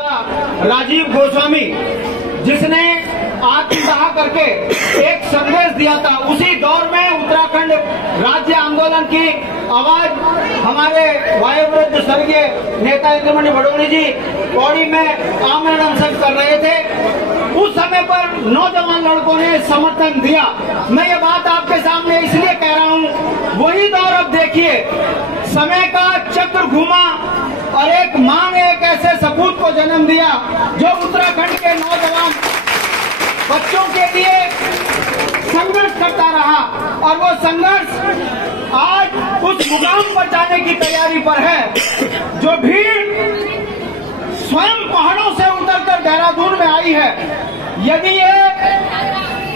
राजीव गोस्वामी जिसने आत्मदाह करके एक संदेश दिया था, उसी दौर में उत्तराखंड राज्य आंदोलन की आवाज हमारे वायुव्रत स्वर्गीय नेता इंद्रमणि भड़ोनी जी पौड़ी में आमरण अनशन कर रहे थे। उस समय पर नौजवान लड़कों ने समर्थन दिया। मैं ये बात आपके सामने इसलिए कह रहा हूँ, वही दौर अब देखिए, समय का चक्र घुमा और एक मां ने एक ऐसे सपूत को जन्म दिया जो उत्तराखंड के नौजवान बच्चों के लिए संघर्ष करता रहा, और वो संघर्ष आज उस मुकाम पर जाने की तैयारी पर है। जो भीड़ स्वयं पहाड़ों से उतरकर देहरादून में आई है, यदि ये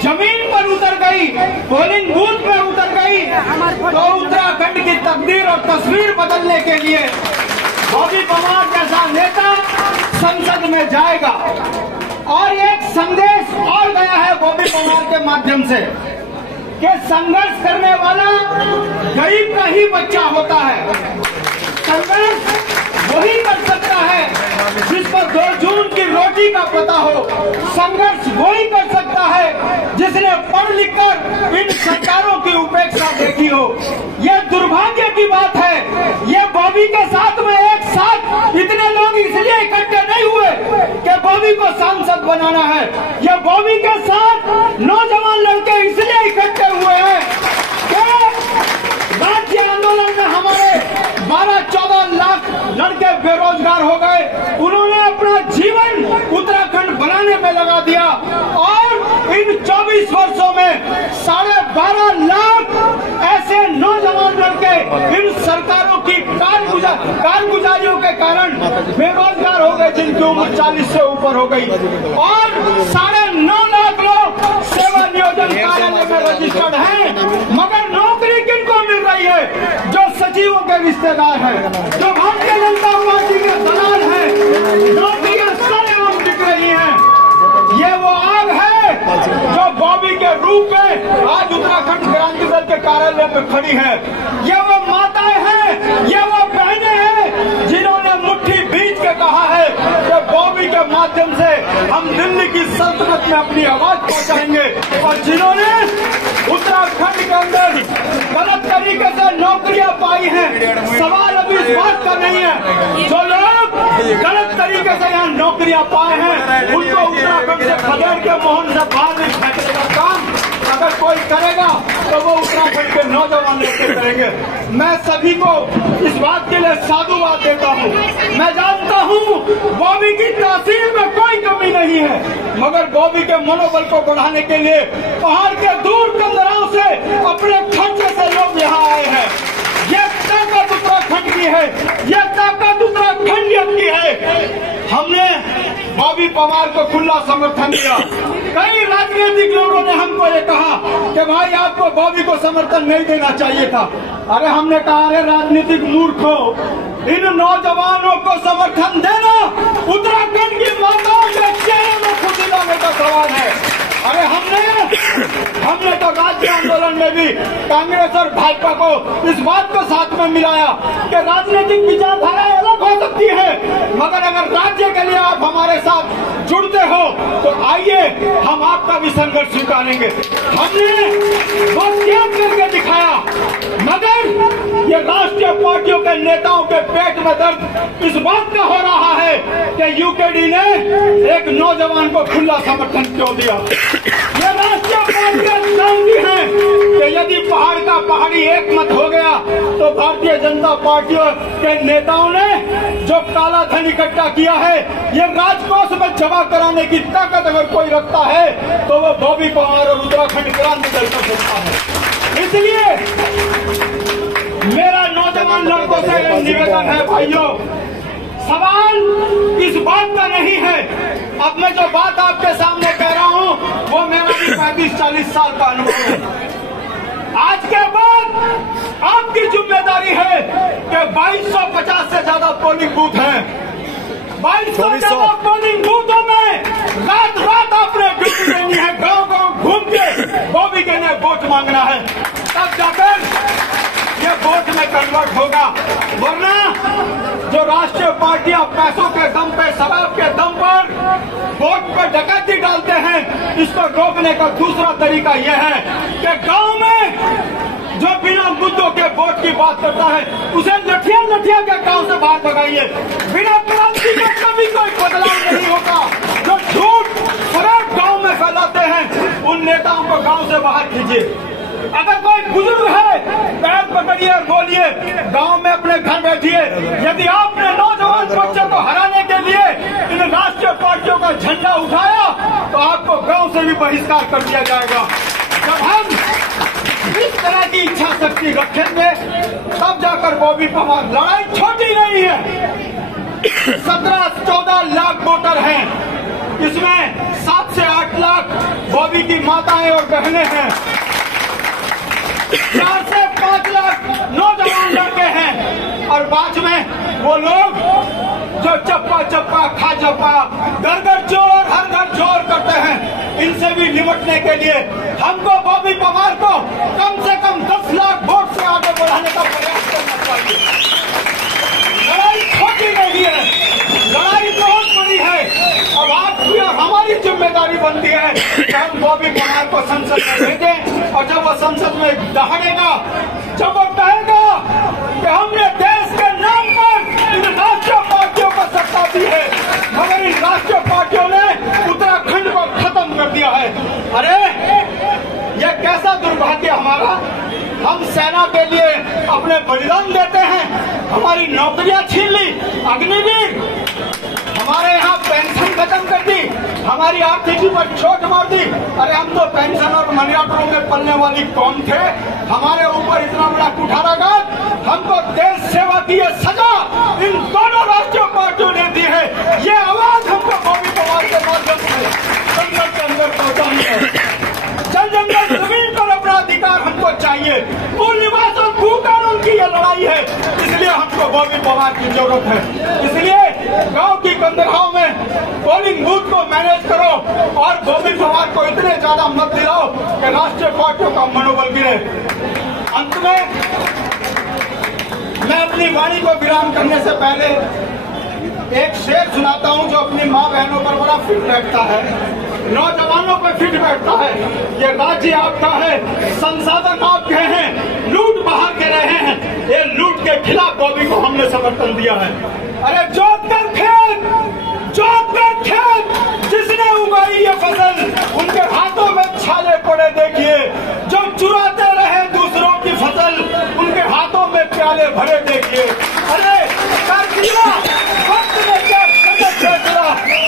जमीन पर उतर गई, पोलिंग बूथ में उतर गई, तो उत्तराखंड की तकदीर और तस्वीर बदलने के लिए बॉबी पवार जैसा नेता संसद में जाएगा। और एक संदेश और गया है बॉबी पवार के माध्यम से कि संघर्ष करने वाला गरीब का ही बच्चा होता है। संघर्ष वही कर सकता है जिस पर 2 जून की रोटी का पता हो। संघर्ष वही कर सकता है जिसने पढ़ लिख कर इन सरकारों की उपेक्षा देखी हो। यह दुर्भाग्य की बात है। ये बॉबी के साथ में एक साथ इतने लोग इसलिए इकट्ठे नहीं हुए कि बॉबी को सांसद बनाना है। ये बॉबी के साथ नौजवान लड़के इसलिए इकट्ठे हुए हैं कि राज्य आंदोलन में हमारे 12-14 लाख लड़के बेरोजगार हो गए। उन्होंने अपना जीवन उत्तराखंड बनाने में लगा दिया और इन 24 वर्षों में 12.5 लाख ऐसे नौजवान लड़के इन सरकारों की कारगुजारियों के कारण बेरोजगार हो गए, जिनकी उम्र 40 से ऊपर हो गई। और 9.5 लाख लोग सेवा नियोजन कार्यालय में रजिस्टर्ड हैं, मगर नौकरी किनको मिल रही है? जो सचिवों के रिश्तेदार हैं, जो भारतीय जनता पार्टी के दलाल हैं, नौकरियां सरेआम बिक रही हैं। ये वो आग है जो बॉबी के रूप में आज उत्तराखंड क्रांति दल के कार्यालय में खड़ी है। ये वो माताएं हैं, ये वो बहनें हैं जिन्होंने मुट्ठी बीच के कहा है कि बॉबी के माध्यम से हम दिल्ली की सल्तनत में अपनी आवाज पहुंचाएंगे, और जिन्होंने उत्तराखंड के अंदर गलत तरीके से नौकरियां पाई हैं। सवाल अभी इस बात का नहीं है, जो लोग गलत तरीके से यहाँ नौकरियां पाए हैं उनको उत्तराखंड से खदेड़ के मोहन से बाहर नहीं फेंकने का काम अगर कोई करेगा तो वो उत्तराखंड के नौजवान लड़के करेंगे। मैं सभी को इस बात के लिए साधुवाद देता हूँ। मैं जानता हूँ बॉबी की तासीर में कोई कमी नहीं है, मगर बॉबी के मनोबल को बढ़ाने के लिए पहाड़ के दूर कंदराओं से अपने खर्चे से लोग यहाँ आए हैं। ये ताकत उत्तराखंड की है, ये ताकत उत्तराखंडियत की है। हमने बॉबी पवार को खुला समर्थन दिया। कई राजनीतिक लोगों ने हमको ये कहा कि भाई आपको बॉबी को समर्थन नहीं देना चाहिए था। अरे हमने कहा, अरे राजनीतिक मूर्खों, इन नौजवानों को समर्थन देना उत्तराखंड की माताओं के चेहरे में खुशी लाने का सवाल है। अरे हमने तो राज्य आंदोलन में भी कांग्रेस और भाजपा को इस बात को साथ में मिलाया कि राजनीतिक विचारधाराएं अलग हो सकती है, मगर अगर राज्य के लिए आप हमारे साथ जुड़ते हो तो आइए हम आपका भी संघर्ष स्वीकारेंगे। हमने वो त्याग करके दिखाया, मगर ये राष्ट्रीय पार्टियों के नेताओं के पेट में दर्द इस बात का हो रहा है कि यूकेडी ने एक नौजवान को खुला समर्थन क्यों दिया। ये राष्ट्रीय पार्टियां जानती हैं कि यदि पहाड़ का पहाड़ी एक मत हो गया तो भारतीय जनता पार्टियों के नेताओं ने जो काला धन इकट्ठा किया है, ये राजकोष में जमा कराने की ताकत अगर कोई रखता है तो वो बॉबी पवार और उत्तराखंड क्रांति दल कर सकता है। इसलिए मेरा नौजवान लड़कों से निवेदन है, भाइयों, सवाल इस बात का नहीं है। अब मैं जो बात आपके सामने कह रहा हूँ वो मेरा भी 35-40 साल का अनुभव है। आज के बाद आपकी जिम्मेदारी है कि 2250 से ज्यादा पोलिंग बूथ हैं। 2200 ज्यादा पोलिंग बूथों में रात रात आपने ड्यूटी देनी है, गांव-गांव घूम के बॉबी के ने वोट मांगना है, तब जाकर ये वोट में कन्वर्ट होगा। वरना जो राष्ट्रीय पार्टियां पैसों के दम पे, शराब के दम इसको रोकने का दूसरा तरीका यह है कि गांव में जो बिना मुद्दों के वोट की बात करता है उसे लठिया के गांव से बाहर भगाइए। बिना क्रांति के कभी कोई बदलाव नहीं होगा। जो झूठ फरेब गांव में फैलाते हैं उन नेताओं को गांव से बाहर कीजिए। अगर कोई बुजुर्ग है पैर पकड़िए और बोलिए, गांव में अपने घर बैठिए। यदि आपने नौजवान बच्चों को हराने के लिए इन राष्ट्रीय पार्टियों का झंडा उठाया तो आपको गांव से भी बहिष्कार कर दिया जाएगा। जब हम इस तरह की इच्छा शक्ति रखेंगे तब जाकर बॉबी पवार, लड़ाई छोटी नहीं है। 17-14 लाख वोटर हैं, इसमें 7 से 8 लाख बॉबी की माताएं और बहनें हैं, 4 से 5 लाख नौजवान लड़के हैं और बाद में वो लोग जो चप्पा चप्पा खा चप्पा घर घर चोर हर घर चोर करते हैं। इनसे भी निपटने के लिए हमको बॉबी पवार को कम से कम 10 लाख वोट से आगे बढ़ाने का प्रयास करना चाहिए। लड़ाई छोटी नहीं है, लड़ाई बहुत बड़ी है। अब आपकी और हमारी जिम्मेदारी बनती है कि हम बॉबी पवार को संसद में भेजें और जब वो संसद में दहाड़ेगा, जब वो कहेगा कि हमने देश के नाम पर इन राष्ट्रीय पार्टियों को सत्ता दी है मगर इन राष्ट्रीय पार्टियों ने उत्तराखंड को खत्म कर दिया है। अरे ये कैसा दुर्भाग्य हमारा। हम सेना के लिए अपने बलिदान देते हैं, हमारी नौकरियां छीन ली, अग्निवीर हमारे यहाँ पेंशन खत्म कर दी, हमारी आर्थिकी पर चोट मार दी। अरे हम तो पेंशन और मनी ऑर्डरों में पलने वाली कौन थे? हमारे ऊपर इतना बड़ा कुठाराघात, हमको देश सेवा की ये सजा इन दोनों राष्ट्रीय पार्टियों ने दी है। ये आवाज हमको बॉबी पवार के माध्यम से जंगल के अंदर पहुंचानी है। जंगल जमीन पर अपना अधिकार हमको चाहिए। मूल निवास और भू कानून की ये लड़ाई है, इसलिए हमको बॉबी पवार की जरूरत है। इसलिए गांव की बंदरगाहों में पोलिंग बूथ को मैनेज करो और बॉबी पवार को इतने ज्यादा मत दिलाओ कि राष्ट्रीय पार्टियों का मनोबल गिरे। अंत में मैं अपनी वाणी को विराम करने से पहले एक शेर सुनाता हूं जो अपनी माँ बहनों पर बड़ा फिट बैठता है, नौजवानों पर फिट बैठता है। ये राज्य आपका है, संसाधन आपके हैं, लूट बाहर के रहे हैं। ये लूट के खिलाफ बॉबी को हमने समर्थन दिया है। अरे जोत कर खेत जिसने उगाई ये फसल उनके हाथों में छाले पड़े देखिए। जो चुराते रहे दूसरों की फसल उनके हाथों में प्याले भरे देखिए। अरे कर दिया वक्त ने क्या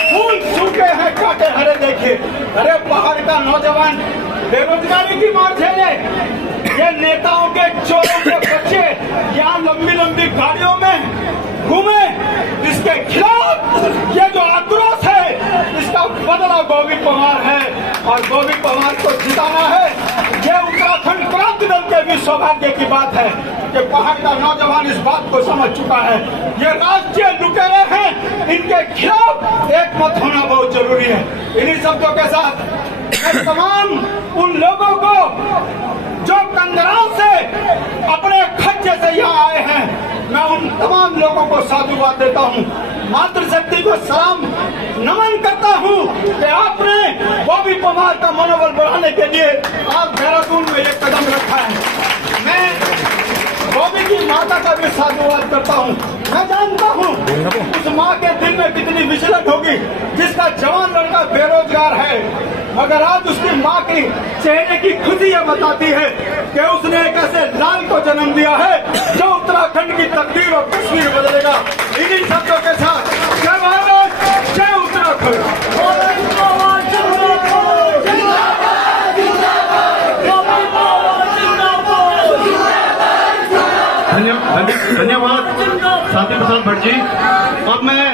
फूल सूखे हैं काटे हरे देखिए। अरे पहाड़ का नौजवान बेरोजगारी की मार झेले, ये नेताओं के चोरों के बच्चे यहाँ लंबी लंबी गाड़ियों में घूमे, इसके खिलाफ ये जो आक्रोश है इसका बदला बॉबी पवार है और बॉबी पवार को जिताना है। ये उत्तराखंड क्रांति दल के भी सौभाग्य की बात है कि पहाड़ का नौजवान इस बात को समझ चुका है। ये राष्ट्रीय लुटेरे हैं, इनके खिलाफ एक मत होना बहुत जरूरी है। इन्हीं शब्दों के साथ मैं तमाम उन लोगों को जो कंदराओं से अपने खर्चे से यहाँ आए हैं, मैं उन तमाम लोगों को साधुवाद देता हूँ, मातृशक्ति को सलाम नमन करता हूँ कि आपने बॉबी पवार का मनोबल बढ़ाने के लिए आप देहरादून में एक कदम रखा है। मैं बॉबी की माता का भी साधुवाद करता हूँ। मैं जानता हूँ उस माँ के दिल में कितनी विचलन होगी जिसका जवान लड़का बेरोजगार है, मगर आज उसकी माँ की चेहरे की खुशी यह बताती है कि उसने एक ऐसे लाल को जन्म दिया है जो उत्तराखंड की तकदीर और तस्वीर बदलेगा। इन्हीं शब्दों के साथ जय भारत, जय उत्तराखंड। धन्यवाद साथी प्रसाद भट्ट जी। अब मैं